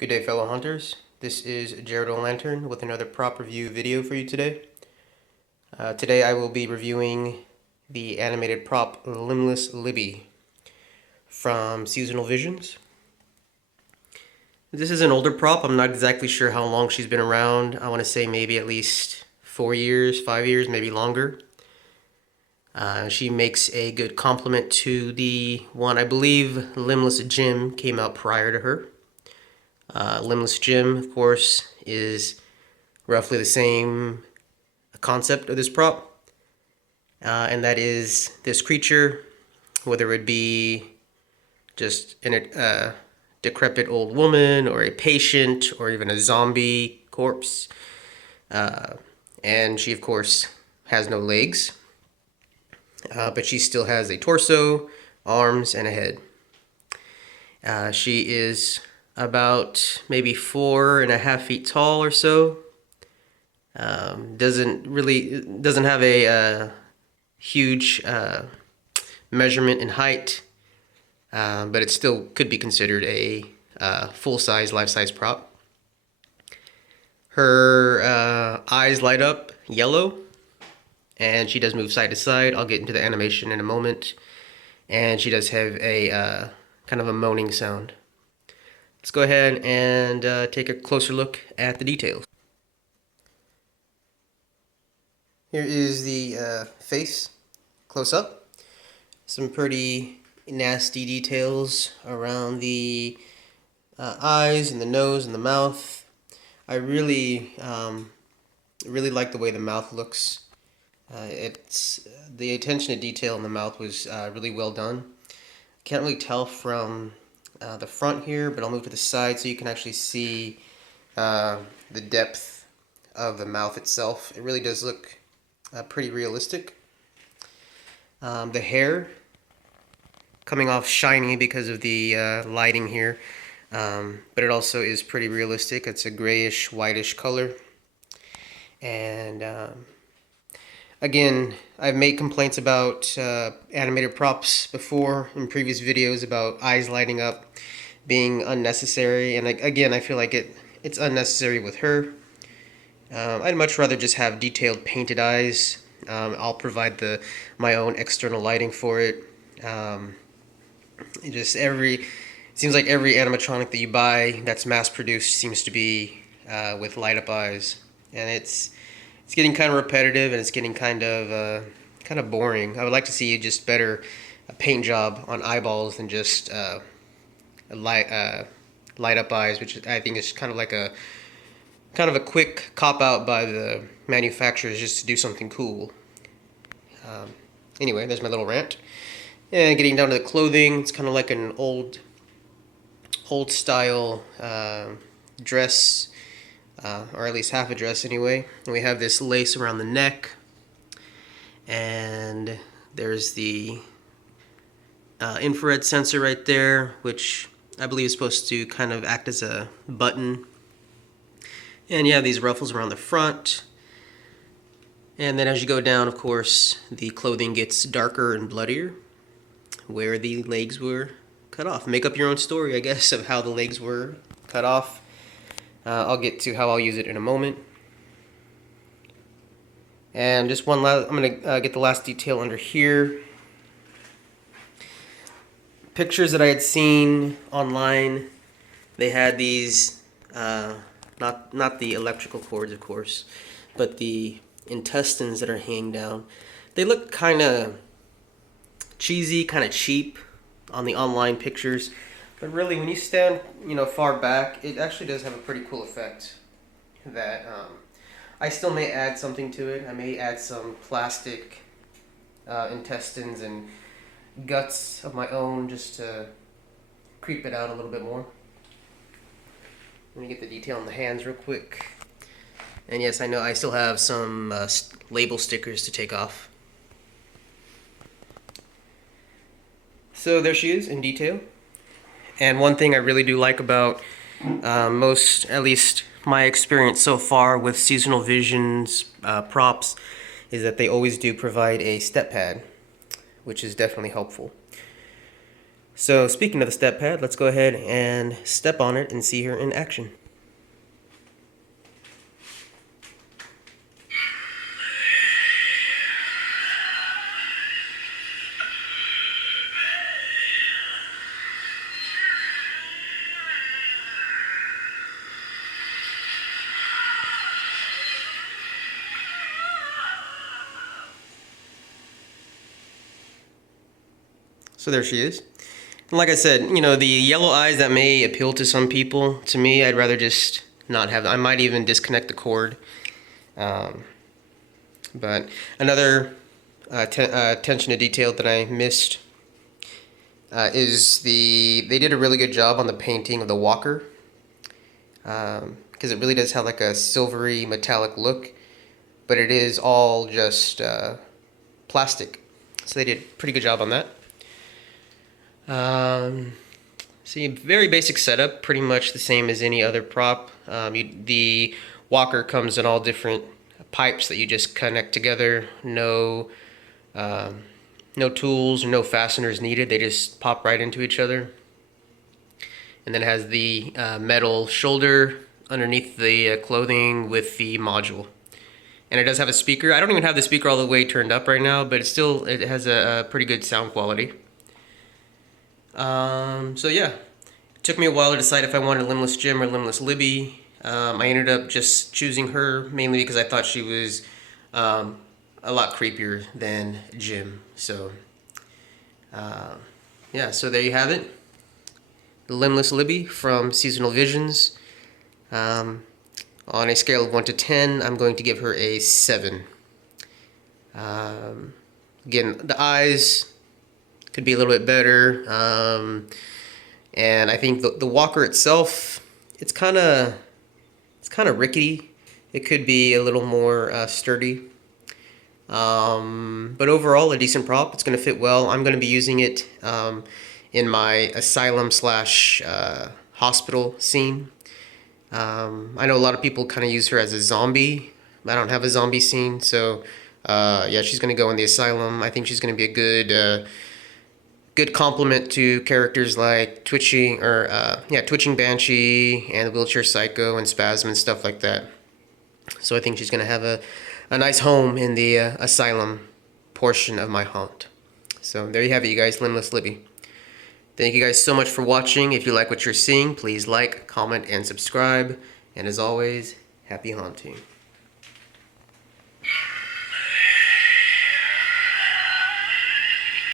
Good day, fellow hunters. This is Jared O'Lantern with another prop review video for you today. Today I will be reviewing the animated prop Limbless Libby from Seasonal Visions. This is an older prop. I'm not exactly sure how long she's been around. I want to say maybe at least 4 years, 5 years, maybe longer. She makes a good complement to the one, I believe, Limbless Jim came out prior to her. Limbless Jim, of course, is roughly the same concept of this prop, and that is this creature, whether it be just a decrepit old woman or a patient or even a zombie corpse, and she, of course, has no legs, but she still has a torso, arms, and a head. She is about maybe 4.5 feet tall or so. Doesn't have a huge measurement in height, but it still could be considered a full-size, life-size prop. Her eyes light up yellow, and she does move side to side. I'll get into the animation in a moment. And she does have a kind of a moaning sound. Let's go ahead and take a closer look at the details. Here is the face close up. Some pretty nasty details around the eyes and the nose and the mouth. I really like the way the mouth looks. It's the attention to detail in the mouth was really well done. Can't really tell from the front here, but I'll move to the side so you can actually see the depth of the mouth itself. It really does look pretty realistic. The hair coming off shiny because of the lighting here, but it also is pretty realistic. It's a grayish, whitish color. And again, I've made complaints about animated props before in previous videos about eyes lighting up being unnecessary, and again, I feel like it's unnecessary with her. I'd much rather just have detailed painted eyes. I'll provide my own external lighting for it. It seems like every animatronic that you buy that's mass produced seems to be with light up eyes, and it's getting kind of repetitive, and it's getting kind of boring. I would like to see just better paint job on eyeballs than just light up eyes, which I think is kind of a quick cop out by the manufacturers just to do something cool. Anyway, there's my little rant. And getting down to the clothing, it's kind of like an old style dress. Or at least half a dress anyway. And we have this lace around the neck, and there's the infrared sensor right there, which I believe is supposed to kind of act as a button. And you have these ruffles around the front, and then as you go down, of course, the clothing gets darker and bloodier where the legs were cut off. Make up your own story, I guess, of how the legs were cut off. I'll get to how I'll use it in a moment. And just one last, I'm going to get the last detail under here. Pictures that I had seen online, they had these, not the electrical cords, of course, but the intestines that are hanging down. They look kind of cheesy, kind of cheap on the online pictures. But really, when you stand, far back, it actually does have a pretty cool effect. That I still may add something to it. I may add some plastic intestines and guts of my own just to creep it out a little bit more. Let me get the detail on the hands real quick. And yes, I know I still have some label stickers to take off. So there she is in detail. And one thing I really do like about at least my experience so far with Seasonal Visions props, is that they always do provide a step pad, which is definitely helpful. So speaking of the step pad, let's go ahead and step on it and see her in action. So there she is. And like I said, you know, the yellow eyes, that may appeal to some people. To me, I'd rather just not have them. I might even disconnect the cord. But another attention to detail that I missed is they did a really good job on the painting of the walker, because it really does have like a silvery metallic look, but it is all just plastic. So they did a pretty good job on that. See, very basic setup, pretty much the same as any other prop. The walker comes in all different pipes that you just connect together. No tools or no fasteners needed. They just pop right into each other. And then it has the metal shoulder underneath the clothing with the module. And it does have a speaker. I don't even have the speaker all the way turned up right now, but it has a pretty good sound quality. So yeah, it took me a while to decide if I wanted Limbless Jim or Limbless Libby. I ended up just choosing her mainly because I thought she was a lot creepier than Jim. So yeah, so there you have it. The Limbless Libby from Seasonal Visions. On a scale of 1 to 10, I'm going to give her a 7. Again, the eyes could be a little bit better, and I think the walker itself, it's kind of rickety. It could be a little more sturdy, but overall a decent prop. It's going to fit well. I'm going to be using it in my asylum slash hospital scene. I know a lot of people kind of use her as a zombie. I don't have a zombie scene, so yeah, she's going to go in the asylum. I think she's going to be a good complement to characters like Twitching Banshee and the Wheelchair Psycho and Spasm and stuff like that. So I think she's going to have a nice home in the asylum portion of my haunt. So there you have it, you guys, Limbless Libby. Thank you guys so much for watching. If you like what you're seeing, please like, comment, and subscribe. And as always, happy haunting.